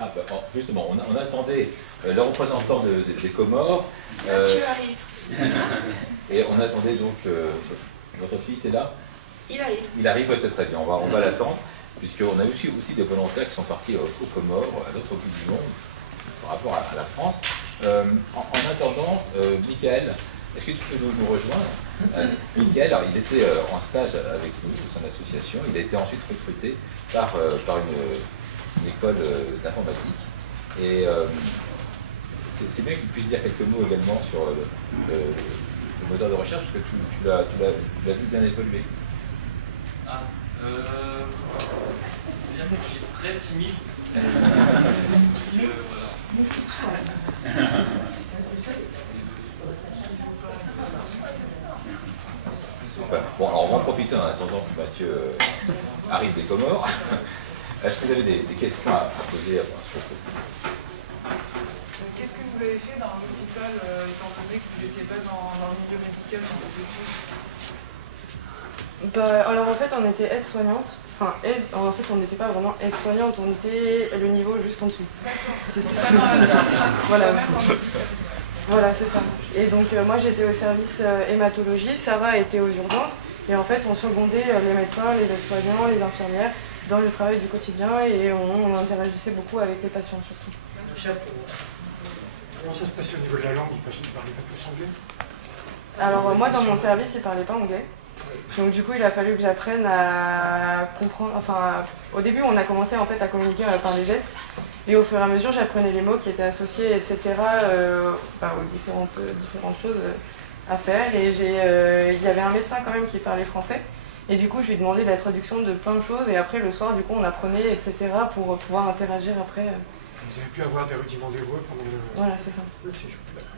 Ah, bah, justement, on attendait le représentant des Comores. Tu arrives. Et on attendait donc. Votre fils est là? Il arrive. Il arrive, ouais, c'est très bien. On va l'attendre, puisqu'on a aussi des volontaires qui sont partis aux Comores, à l'autre bout du monde, par rapport à la France. En attendant, Michael, est-ce que tu peux nous rejoindre? Michael, alors, il était en stage avec nous, au sein de l'association. Il a été ensuite recruté par une école d'informatique. Et c'est bien qu'il puisse dire quelques mots également sur le moteur de recherche, parce que tu l'as vu bien évoluer. C'est-à-dire que je suis très timide. Voilà. Bon, alors on va en profiter en attendant que Mathieu arrive des Comores. Est-ce que vous avez des questions à poser sur ce sujet? Qu'est-ce que vous avez fait dans l'hôpital, étant donné que vous n'étiez pas dans le milieu médical dans vos études? Alors en fait, on était aide-soignante. Enfin, en fait, on n'était pas vraiment aide-soignante, on était le niveau juste en dessous. C'était pas dans l'administratif, voilà. quand même, dans l'hôpital. Voilà, c'est ça. Et donc moi j'étais au service hématologie, Sarah était aux urgences. Et en fait, on secondait les médecins, les aides-soignants, les infirmières dans le travail du quotidien et on interagissait beaucoup avec les patients surtout. Comment ça se passait au niveau de la langue? Ils parlaient pas tous anglais? Alors moi dans mon service, ils parlaient pas anglais. Donc du coup, il a fallu que j'apprenne à comprendre. Enfin, au début, on a commencé en fait à communiquer par les gestes. Et au fur et à mesure, j'apprenais les mots qui étaient associés, etc. Aux différentes choses à faire. Et il y avait un médecin quand même qui parlait français. Et du coup, je lui ai demandé la traduction de plein de choses. Et après, le soir, du coup, on apprenait, etc. pour pouvoir interagir après. Vous avez pu avoir des rudiments d'hébreu pendant le... Voilà, c'est ça. Oui, c'est chouette, d'accord.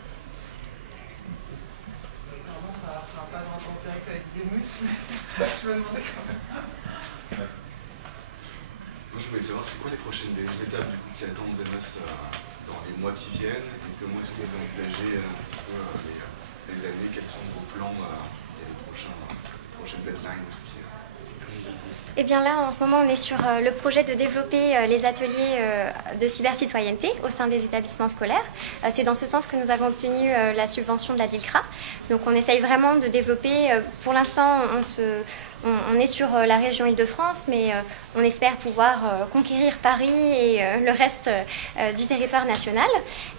Pardon, ça n'a pas de rapport direct avec Zemus, mais je me demandais quand même. Moi, je voulais savoir, c'est quoi les prochaines étapes du coup, qui attendent Zemus dans les mois qui viennent, et comment est-ce que vous envisagez un petit peu les années, quels sont vos plans et les prochaines deadlines Eh bien là, en ce moment, on est sur le projet de développer les ateliers de cybercitoyenneté au sein des établissements scolaires. C'est dans ce sens que nous avons obtenu la subvention de la DILCRA. Donc on essaye vraiment de développer, pour l'instant, on est sur la région Île-de-France, mais on espère pouvoir conquérir Paris et le reste du territoire national.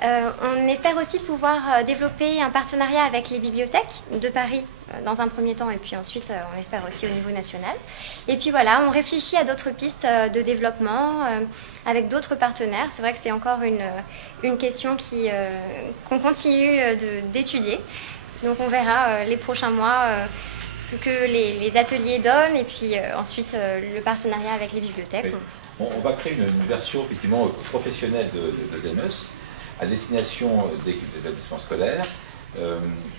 On espère aussi pouvoir développer un partenariat avec les bibliothèques de Paris dans un premier temps, et puis ensuite on espère aussi au niveau national. Et puis voilà, on réfléchit à d'autres pistes de développement avec d'autres partenaires. C'est vrai que c'est encore une question qu'on continue d'étudier. Donc on verra les prochains mois ce que les ateliers donnent, et puis ensuite le partenariat avec les bibliothèques. Oui. On va créer une version effectivement professionnelle de Zemus à destination des établissements scolaires,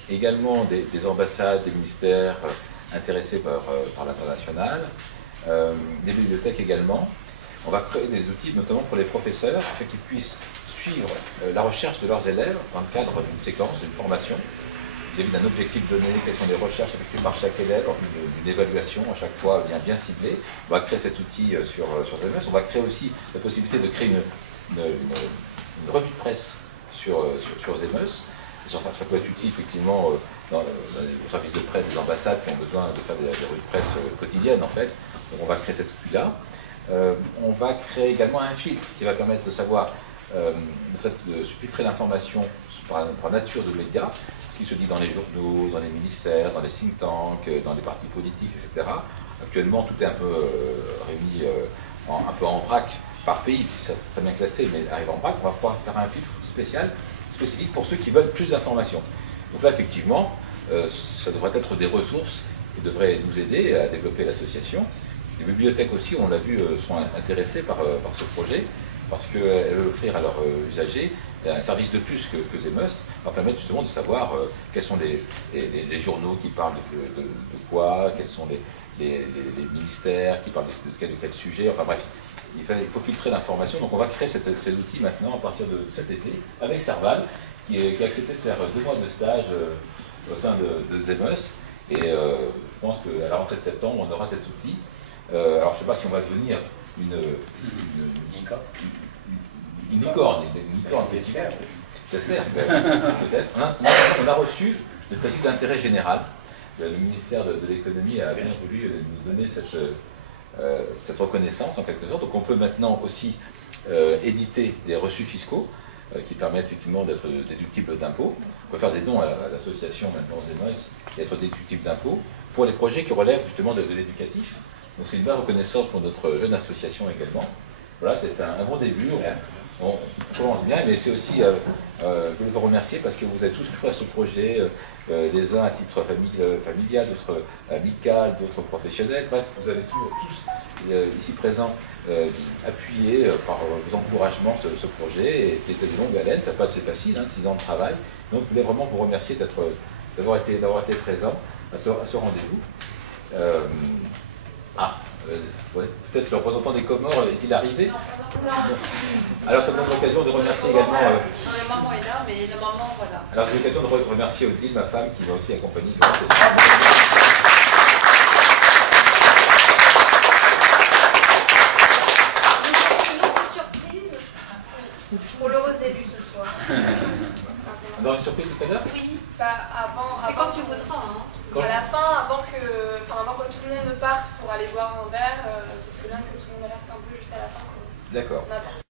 également des ambassades, des ministères intéressés par l'international, des bibliothèques également. On va créer des outils notamment pour les professeurs afin qu'ils puissent suivre la recherche de leurs élèves dans le cadre d'une séquence, d'une formation, vis-à-vis d'un objectif donné, quelles sont les recherches effectuées par chaque élève, d'une évaluation à chaque fois bien ciblée. On va créer cet outil sur Zemus. On va créer aussi la possibilité de créer une revue de presse sur Zemus. Ça peut être utile effectivement dans les services de presse des ambassades qui ont besoin de faire des revues de presse quotidiennes en fait. Donc on va créer cet outil-là. On va créer également un filtre qui va permettre de savoir le fait de filtrer l'information par nature de médias, ce qui se dit dans les journaux, dans les ministères, dans les think tanks, dans les partis politiques, etc. Actuellement, tout est un peu réuni un peu en vrac par pays, puis ça très bien classé, mais arrive en vrac. On va pouvoir faire un filtre spécifique pour ceux qui veulent plus d'informations. Donc là, effectivement, ça devrait être des ressources qui devraient nous aider à développer l'association. Les bibliothèques aussi, on l'a vu, sont intéressées par ce projet, parce qu'elles veulent offrir à leurs usagers un service de plus que Zemus, leur permettre justement de savoir quels sont les journaux qui parlent de quoi, quels sont les ministères qui parlent de quel sujet, enfin bref, il faut filtrer l'information. Donc on va créer ces outils maintenant à partir de cet été, avec Serval, qui a accepté de faire 2 mois de stage au sein de Zemus, et je pense qu'à la rentrée de septembre, on aura cet outil. Alors je ne sais pas si on va devenir Une licorne, effectivement. J'espère, peut-être. On a reçu le statut d'intérêt général. Le ministère de l'économie a bien voulu nous donner cette reconnaissance en quelque sorte. Donc on peut maintenant aussi éditer des reçus fiscaux qui permettent effectivement d'être déductibles d'impôts. On peut faire des dons à l'association maintenant Zemos et être déductibles d'impôts pour les projets qui relèvent justement de l'éducatif. Donc c'est une belle reconnaissance pour notre jeune association également. Voilà, c'est un bon début. On commence bien, mais c'est aussi, je voulais vous remercier parce que vous avez tous cru à ce projet, les uns à titre familial, d'autres amical, d'autres professionnels. Bref, vous avez tous ici présents appuyé par vos encouragements ce projet et qui était de longue haleine. Ça n'a pas été facile, 6 ans de travail. Donc je voulais vraiment vous remercier d'avoir été présent à ce rendez-vous. Ouais, peut-être le représentant des Comores est-il arrivé? Non. Alors ça me donne l'occasion de remercier également... Non, la maman est là, mais la maman, voilà. Alors c'est l'occasion de remercier Odile, ma femme, qui m'a aussi accompagné. Une surprise pour l'heureux élu ce soir. Dans une surprise tout à l'heure? Oui, avant. C'est quand tu voudras. Hein. Quand À la fin, avant que tout le monde ne parte pour aller boire un verre, ce serait bien que tout le monde reste un peu juste à la fin. D'accord. N'importe.